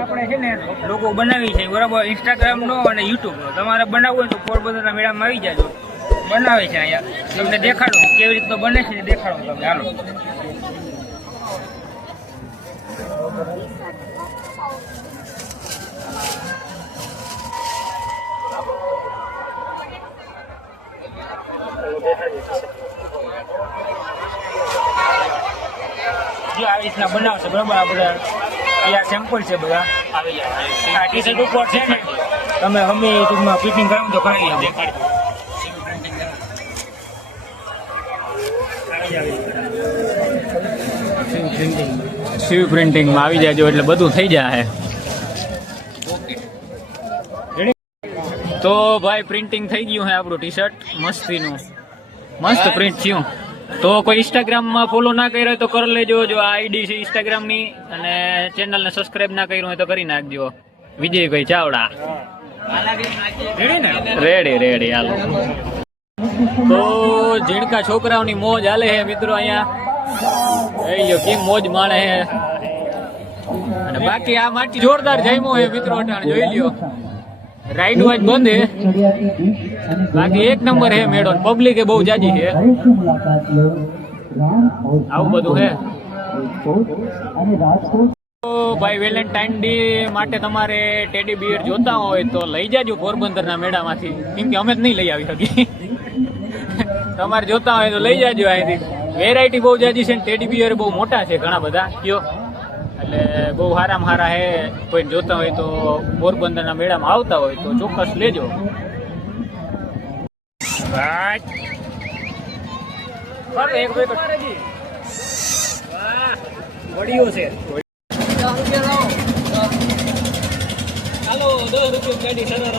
આપણે છે ને લોકો બનાવી છે બરાબર, ઇન્સ્ટાગ્રામનો અને યુટ્યુબનો. તમારે બનાવવું હોય તો પોરબંદરના મેળામાં આવી જાજો. બનાવે છે અહીંયા, તમને દેખાડો કેવી રીતનો બને છે દેખાડો તમને. હાલો જો આવી રીતના બનાવશે બરાબર. આ બધા અહીંયા સેમ્પલ છે બધા આવી જાય. આ ટી શર્ટ ઉપર છે ને તમે અમે ટૂંકમાં ફિટિંગ કરાવો તો કરાવી દેખાડજો. શિવ પ્રિન્ટિંગમાં આવી જાજો એટલે બધું થઈ જાય. તો ભાઈ પ્રિન્ટિંગ થઈ ગયું છે આપણું ટી શર્ટ મસ્તીનું, મસ્ત પ્રિન્ટ થયું. તો કોઈ ઇન્સ્ટાગ્રામમાં ફોલો ના કર્યો હોય તો કરી લેજો. જો આ આઈડી છે ઇન્સ્ટાગ્રામની, અને ચેનલને સબસ્ક્રાઇબ ના કર્યું હોય તો કરી નાખજો. Vijaybhai Chavda ready ready. હાલો તો ઝીણકા છોકરાઓની મોજ હાલે છે મિત્રો અહીંયા. કેમ મોજ માણે છે. અને બાકી આ માટી જોરદાર જમ્યો છે મિત્રો. અટાણ જોઈ લ્યો, રાઈડ વાઈડ બંધ છે, બાકી એક નંબર છે મેળો. પબ્લિક એ બહુ જાજી છે. આવું બધું છે. તો ભાઈ વેલેન્ટાઇન ડે માટે તમારે ટેડી બિયર જોતા હોય તો લઈ જાજો પોરબંદરના મેળામાંથી, કેમ કે અમે જ નહીં લઈ આવી શકી. તમારે જોતા હોય તો લઈ જાજો અહીંથી. વેરાયટી બહુ જાજી છે ને ટેડી બિયર બહુ મોટા છે ઘણા બધા કયો, એટલે બહુ સારામાં સારા હે. કોઈ જોતા હોય તો પોરબંદરના મેળામાં આવતા હોય તો ચોક્કસ લેજો. વડીઓ છે. ચાલો 10 રૂપિયા ગાડી સરળ.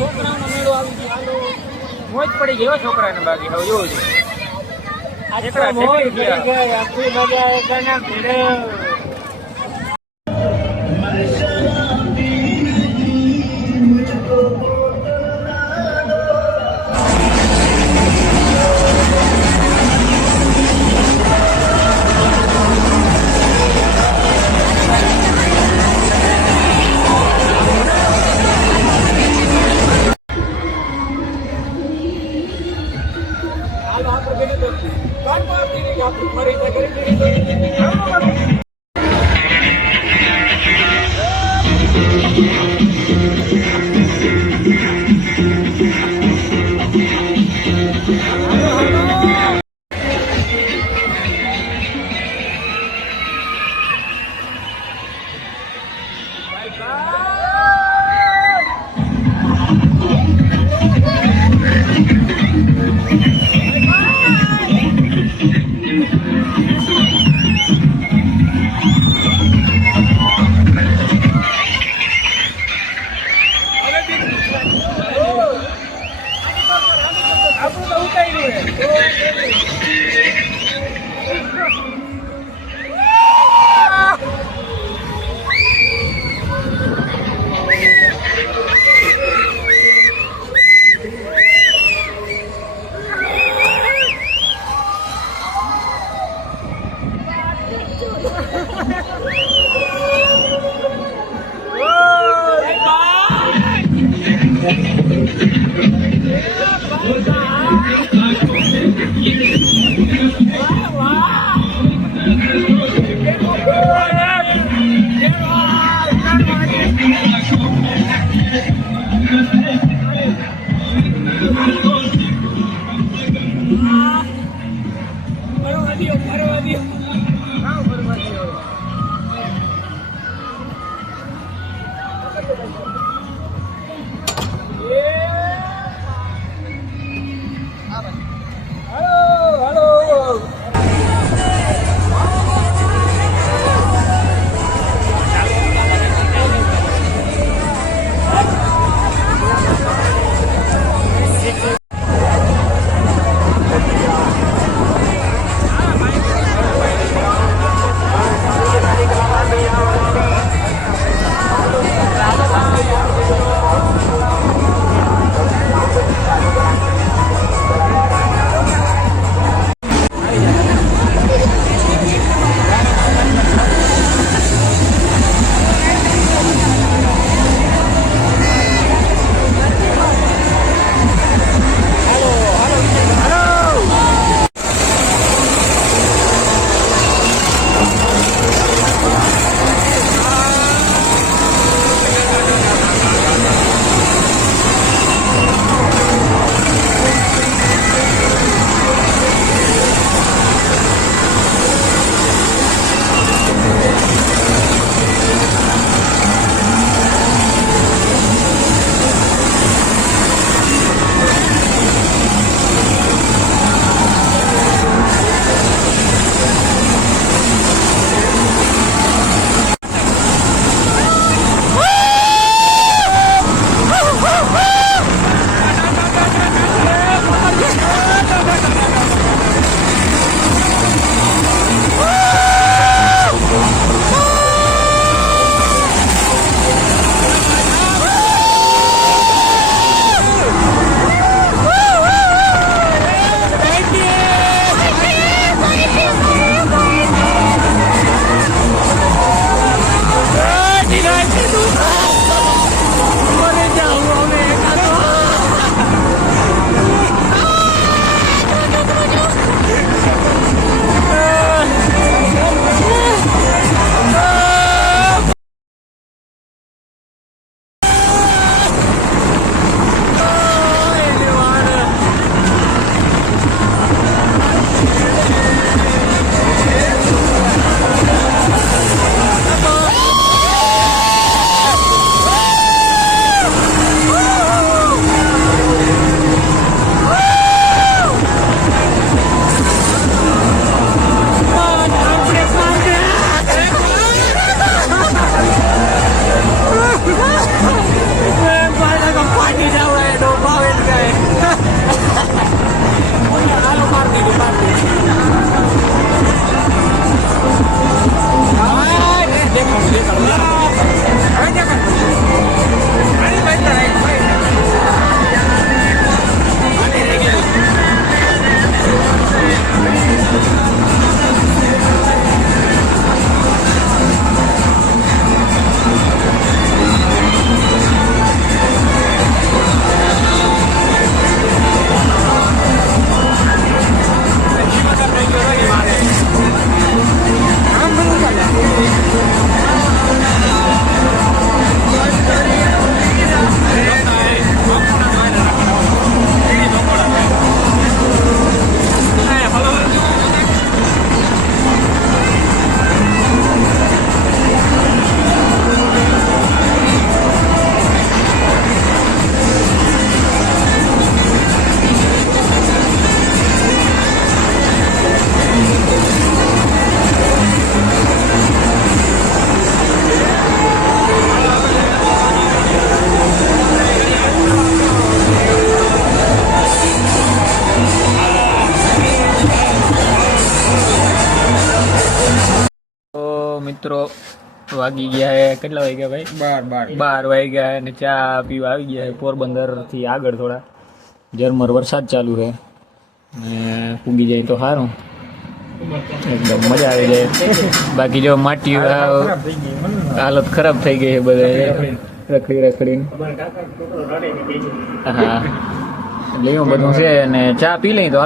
છોકરાનો મેળો આવી ગયો. મોજ પડી ગયો છોકરાને. બાકી હવે જોવું છે આખી મજા આવે. મિત્રો વાગી ગયા હે કેટલા વાગ્યા ભાઈ 12 વાગ્યા અને ચા પીવા આવી ગયા હે પોરબંદર થી આગળ થોડા ઝરમર વરસાદ ચાલુ છે ને પૂગી જાય તો સારું એકદમ મજા આવી જાય બાકી જો માટી હાલત ખરાબ થઈ ગઈ છે બધે રખડીને હા એટલે એવું બધું છે અને ચા પી લઈ તો